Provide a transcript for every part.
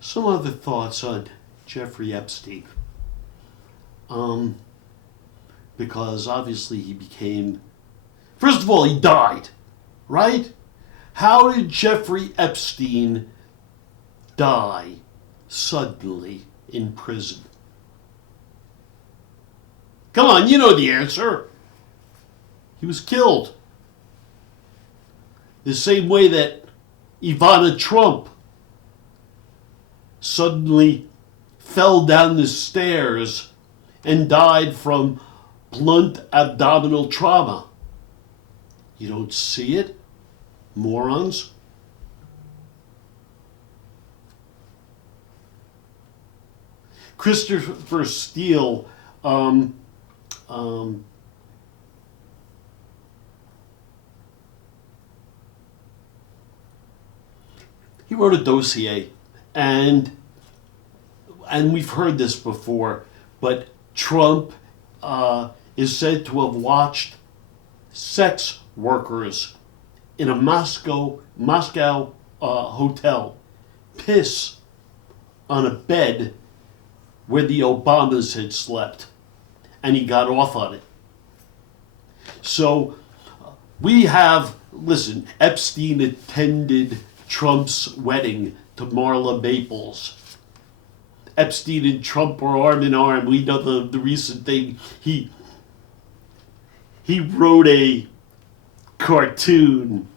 Some other thoughts on Jeffrey Epstein. Because obviously he became... First of all, he died, right? How did Jeffrey Epstein die suddenly in prison? Come on, you know the answer. He was killed. The same way that Ivana Trump suddenly fell down the stairs and died from blunt abdominal trauma. You don't see it, morons? Christopher Steele he wrote a dossier, and we've heard this before, but Trump is said to have watched sex workers in a Moscow hotel piss on a bed where the Obamas had slept, and he got off on it. So we have, listen, Epstein attended Trump's wedding to Marla Maples. Epstein and Trump were arm in arm. We know the recent thing. He wrote a cartoon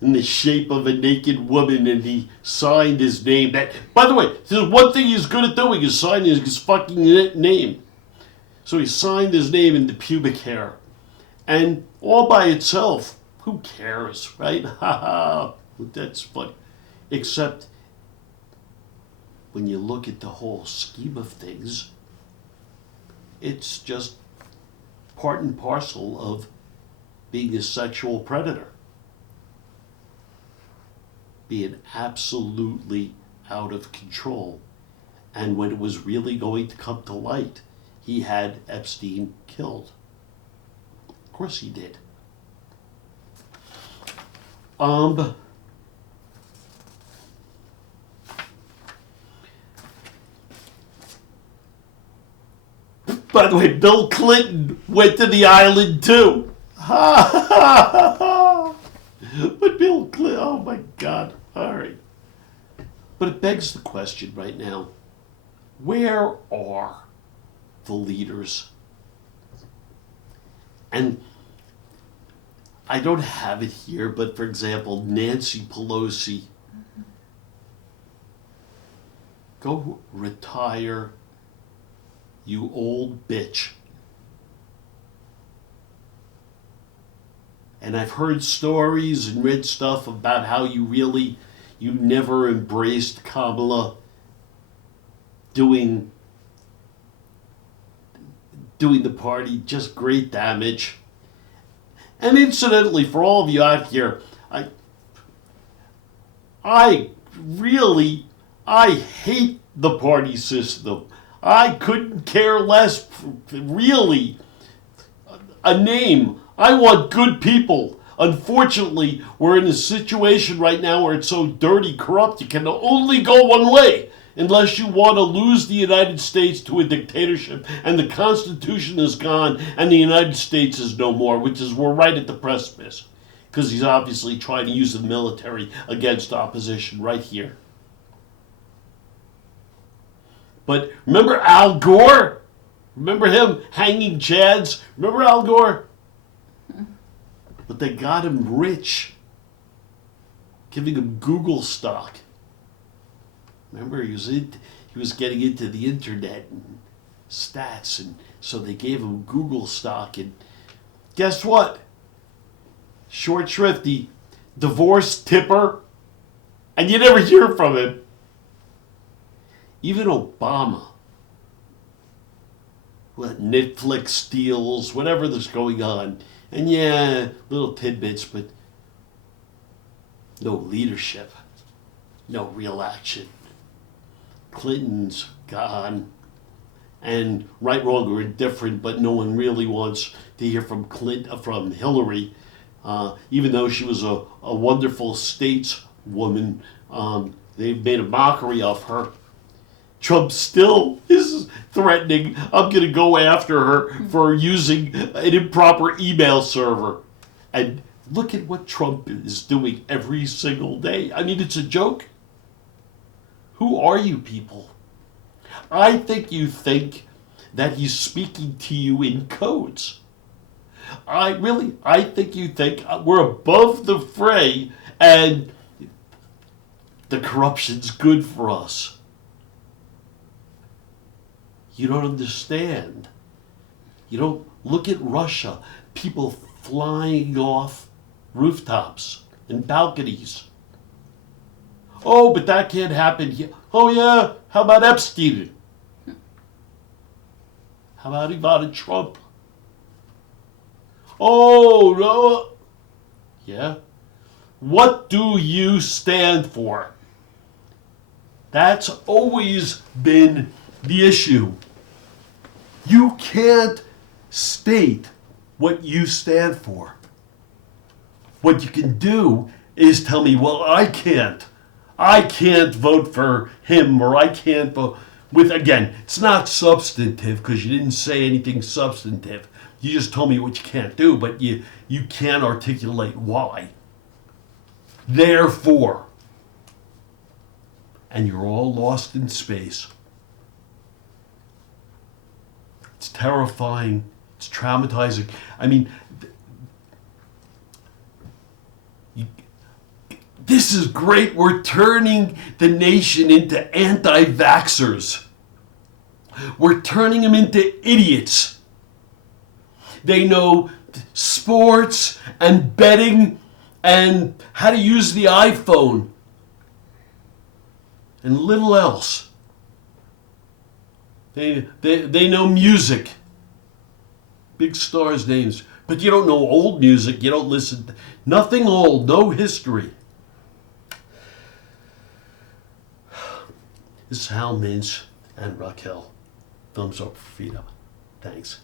in the shape of a naked woman, and he signed his name. That, by the way, there's one thing he's good at doing is signing his fucking name. So he signed his name into pubic hair. And all by itself, who cares, right? Ha ha, that's funny. Except when you look at the whole scheme of things, it's just part and parcel of being a sexual predator. Being absolutely out of control. And when it was really going to come to light, he had Epstein killed. Of course he did. By the way, Bill Clinton went to the island too. But Bill Clinton, oh my God. All right. But it begs the question right now, where are the leaders? And I don't have it here, but for example, Nancy Pelosi, go retire, you old bitch. And I've heard stories and read stuff about how you never embraced Kamala doing the party, just great damage. And incidentally, for all of you out here, I hate the party system. I couldn't care less, really. A name. I want good people. Unfortunately, we're in a situation right now where it's so dirty, corrupt, you can only go one way unless you want to lose the United States to a dictatorship, and the Constitution is gone and the United States is no more, which is we're right at the precipice, because he's obviously trying to use the military against opposition right here. But remember Al Gore? Remember him hanging Chads? Remember Al Gore? But they got him rich, giving him Google stock. Remember, he was getting into the internet and stats, and so they gave him Google stock. And guess what? Short shrifty, divorce tipper, and you never hear from him. Even Obama, Netflix deals, whatever that's going on. And yeah, little tidbits, but no leadership, no real action. Clinton's gone, and right, wrong, or indifferent, but no one really wants to hear from Hillary, even though she was a wonderful stateswoman. They've made a mockery of her. Trump still is threatening, I'm going to go after her for using an improper email server. And look at what Trump is doing every single day. I mean, it's a joke. Who are you people? I think you think that he's speaking to you in codes. I think you think we're above the fray and the corruption's good for us. You don't understand. You don't look at Russia. People flying off rooftops and balconies. Oh, but that can't happen here. Oh, yeah. How about Epstein? How about Ivana Trump? Oh, no. Yeah. What do you stand for? That's always been the issue. You can't state what you stand for. What you can do is tell me, well, I can't vote for him, or I can't vote with, again, it's not substantive because you didn't say anything substantive. You just told me what you can't do, but you can't articulate why. Therefore, and you're all lost in space. It's terrifying. It's traumatizing. I mean, this is great. We're turning the nation into anti-vaxxers. We're turning them into idiots. They know sports and betting and how to use the iPhone and little else. They know music, big stars' names, but you don't know old music. You don't listen. Nothing old, no history. This is Hal Mintz and Raquel. Thumbs up, feet up. Thanks.